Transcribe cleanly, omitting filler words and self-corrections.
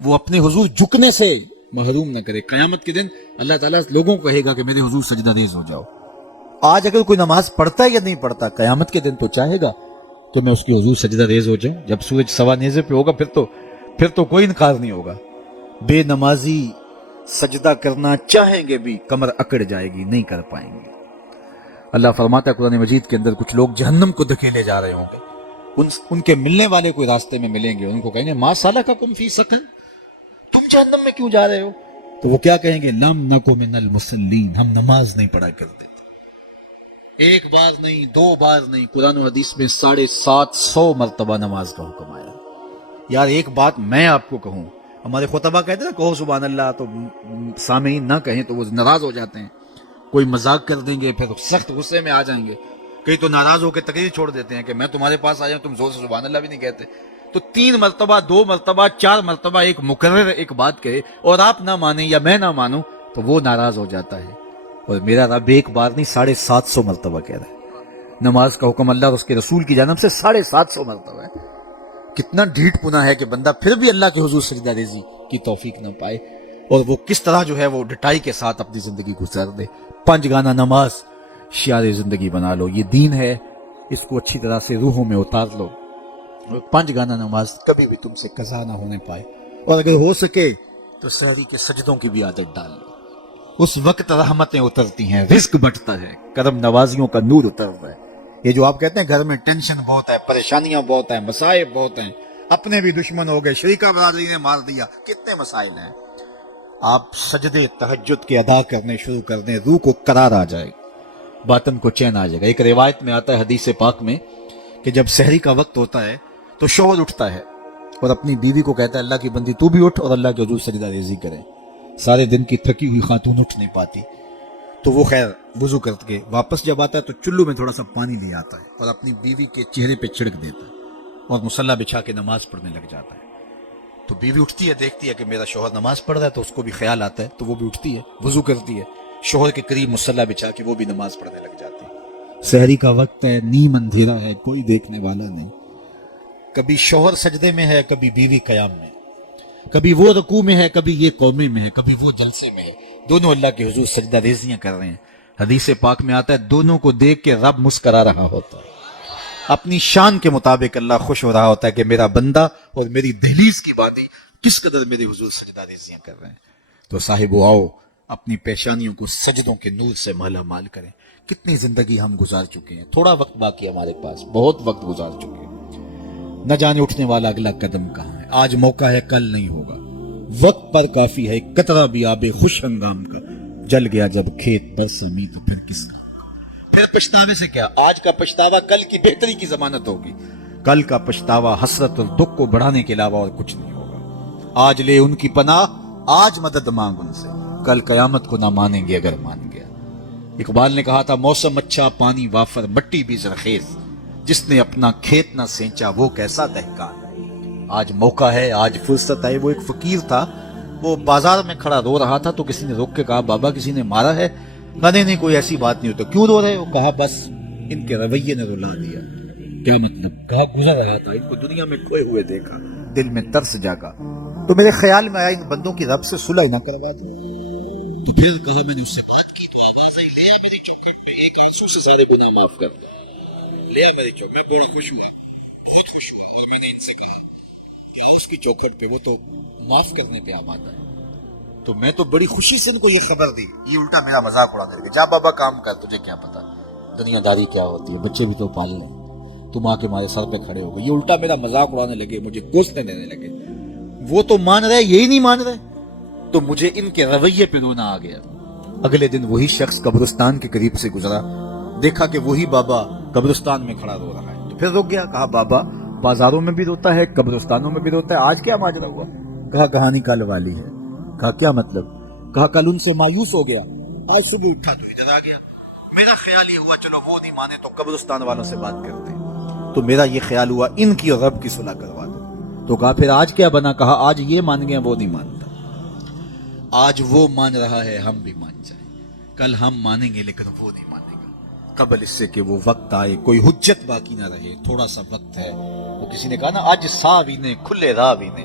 وہ اپنے حضور جھکنے سے محروم نہ کرے. قیامت کے دن اللہ تعالیٰ لوگوں کو کہے گا کہ میرے حضور سجدہ ریز ہو جاؤ. آج اگر کوئی نماز پڑھتا ہے یا نہیں پڑھتا, قیامت کے دن تو چاہے گا کہ میں اس کی حضور سجدہ ریز ہو جاؤں. جب سورج سوا نیزے پہ ہوگا پھر تو کوئی انکار نہیں ہوگا. بے نمازی سجدہ کرنا چاہیں گے بھی کمر اکڑ جائے گی, نہیں کر پائیں گے. اللہ فرماتا ہے قرآن مجید کے اندر, کچھ لوگ جہنم کو دھکیلے جا رہے ہوں گے, ان کے ملنے والے کوئی راستے میں ملیں گے, ان کو کہیں گے ما سلککم فی سقر, تم جہنم میں کیوں جا رہے ہو؟ تو وہ کیا کہیں گے, لم نکو من المصلین, ہم نماز نہیں پڑھا کرتے تھے. ایک بار نہیں, دو بار نہیں, قرآن و حدیث میں 750 مرتبہ نماز کا حکم آیا. یار ایک بات میں آپ کو کہوں, ہمارے خطبہ کہتے ہیں کہو سبحان اللہ, تو سامعین نہ کہیں تو وہ ناراض ہو جاتے ہیں. کوئی مذاق کر دیں گے پھر سخت غصے میں آ جائیں گے, کئی تو ناراض ہو کے تقریر چھوڑ دیتے ہیں کہ میں تمہارے پاس آیا, تم زور سے سبحان اللہ بھی نہیں کہتے. تو 3 مرتبہ 2 مرتبہ 4 مرتبہ ایک مکرر ایک بات کہے اور آپ نہ مانیں یا میں نہ مانوں تو وہ ناراض ہو جاتا ہے. اور میرا رب ایک بار نہیں 750 مرتبہ کہہ رہا ہے. نماز کا حکم اللہ اور اس کے رسول کی جانب سے 750 مرتبہ ہے. کتنا ڈھیٹ پنا ہے کہ بندہ پھر بھی اللہ کے حضور سجدہ ریزی کی توفیق نہ پائے, اور وہ کس طرح جو ہے وہ ڈٹائی کے ساتھ اپنی زندگی گزار دے. 5 گانا نماز شعار زندگی بنا لو, یہ دین ہے, اس کو اچھی طرح سے روحوں میں اتار لو. 5 گانا نماز کبھی بھی تم سے قضا نہ ہونے پائے, اور اگر ہو سکے تو سحری کے سجدوں کی بھی عادت ڈال لو. اس وقت رحمتیں اترتی ہیں, رزق بٹتا ہے, کرم نوازیوں کا نور اترتا ہے. یہ جو آپ کہتے ہیں گھر میں ٹینشن بہت ہے, پریشانیاں بہت ہیں, مسائل بہت ہیں, اپنے بھی دشمن ہو گئے, شریکہ برادری نے مار دیا, کتنے مسائل ہیں. آپ سجدے تہجد کے ادا کرنے شروع کر دیں, روح کو قرار آ جائے, باطن کو چین آ جائے گا. ایک روایت میں آتا ہے حدیث پاک میں کہ جب سحری کا وقت ہوتا ہے تو شوہر اٹھتا ہے اور اپنی بیوی کو کہتا ہے اللہ کی بندی تو بھی اٹھ اور اللہ کے حضور سجدہ ریزی کرے. سارے دن کی تھکی ہوئی خاتون اٹھ نہیں پاتی, تو وہ خیر وضو کر کے واپس جب آتا ہے تو چلو میں تھوڑا سا پانی لے آتا ہے اور اپنی بیوی کے چہرے پہ چھڑک دیتا ہے اور مصلی بچھا کے نماز پڑھنے لگ جاتا ہے. تو بیوی اٹھتی ہے, دیکھتی ہے کہ میرا شوہر نماز پڑھ رہا ہے, تو اس کو بھی خیال آتا ہے, تو وہ بھی اٹھتی ہے, وضو کرتی ہے, شوہر کے قریب مصلی بچھا کے وہ بھی نماز پڑھنے لگ جاتی ہے. سحری کا وقت ہے, نیم اندھیرا ہے, کوئی دیکھنے والا نہیں. کبھی شوہر سجدے میں ہے, کبھی بیوی قیام میں, کبھی وہ رکوع میں ہے, کبھی یہ قومے میں ہے, کبھی وہ جلسے میں ہے, دونوں اللہ کے حضور سجدہ ریزیاں کر رہے ہیں. حدیث پاک میں آتا ہے دونوں کو دیکھ کے رب مسکرا رہا ہوتا ہے, اپنی شان کے مطابق اللہ خوش ہو رہا ہوتا ہے کہ میرا بندہ اور میری دہلیز کی باتیں کس قدر میرے حضور سجدہ ریزیاں کر رہے ہیں. تو صاحبو آؤ اپنی پیشانیوں کو سجدوں کے نور سے مالا مال کریں. کتنی زندگی ہم گزار چکے ہیں, تھوڑا وقت باقی ہے ہمارے پاس, بہت وقت گزار چکے ہیں, نہ جانے اٹھنے والا اگلا قدم کہاں ہے. آج موقع ہے کل نہیں ہوگا, وقت پر کافی ہے ایک قطرہ بھی آب خوش ہنگام کا, جل گیا جب کھیت برسمی تو پھر کس کا. پھر پچھتاوے سے کیا, آج کا پچھتاوا کل کی بہتری کی ضمانت ہوگی, کل کا پچھتاوا حسرت اور دکھ کو بڑھانے کے علاوہ اور کچھ نہیں ہوگا. آج لے ان کی پناہ, آج مدد مانگ ان سے, کل قیامت کو نہ مانیں گے اگر مان گیا. اقبال نے کہا تھا موسم اچھا پانی وافر مٹی بھی زرخیز, جس نے اپنا کھیت نہ سینچا وہ کیسا دہقان. آج موقع ہے, آج فرصت ہے. وہ ایک فقیر تھا, وہ بازار میں کھڑا رو رہا تھا, تو کسی نے روک کے کہا بابا کسی نے مارا ہے؟ کہا نہیں کوئی ایسی بات نہیں ہوتا. کیوں رو رہے ہو؟ کہا بس ان کے رویے نے رلا دیا. کیا مطلب؟ کہا گزر رہا تھا, ان کو دنیا میں کھوئے ہوئے دیکھا, دل میں ترس جاگا, تو میرے خیال میں آیا ان بندوں کی رب سے صلح نہ کروا دوں. تو پھر کہا میں نے اس سے بات کی تو آواز آئی, لیا میری چوکھٹ میں, ایک آنسو سے سارے گناہ معاف کر دیا. لیا میری چوکھٹ میں, بڑا خوش ہوا, بہت خوش ہوا. اور میں نے ان سے کہا اس کی چوکھٹ پہ وہ تو معاف کرنے پہ آمادہ ہے. تو میں تو بڑی خوشی سے ان کو یہ خبر دی, یہ الٹا میرا مذاق اڑانے لگے. جا بابا کام کر, تجھے کیا پتا دنیا داری کیا ہوتی ہے, بچے بھی تو پال لیں, تم آ کے ہمارے سر پہ کھڑے ہو گئے. یہ الٹا میرا مذاق اڑانے لگے, مجھے کوسنے دینے لگے. وہ تو مان رہے, یہی نہیں مان رہے, تو مجھے ان کے رویے پہ رونا آ گیا. اگلے دن وہی شخص قبرستان کے قریب سے گزرا, دیکھا کہ وہی بابا قبرستان میں کھڑا رو رہا ہے, تو پھر رک گیا. کہا بابا بازاروں میں بھی روتا ہے, قبرستانوں میں بھی روتا ہے, آج کیا ماجرا ہوا؟ کہا کہانی کل والی ہے. کہا کیا مطلب؟ کہا کل ان سے مایوس ہو گیا, آج صبح اٹھا تو ادھر آ گیا. میرا خیال یہ ہوا چلو وہ نہیں مانے تو قبرستان والوں سے بات کرتے, تو میرا یہ خیال ہوا ان کی اور رب کی صلح کروا دو. تو کہا پھر آج کیا بنا؟ کہا آج یہ مان گیا وہ نہیں مانتا, آج وہ مان رہا ہے ہم بھی مان جائیں, کل ہم مانیں گے لیکن وہ نہیں مانے گا, قبل اس سے کہ وہ وقت آئے کوئی حجت باقی نہ رہے. تھوڑا سا وقت ہے. وہ کسی نے کہا نا اج ساوی نے کھلے راوی نے,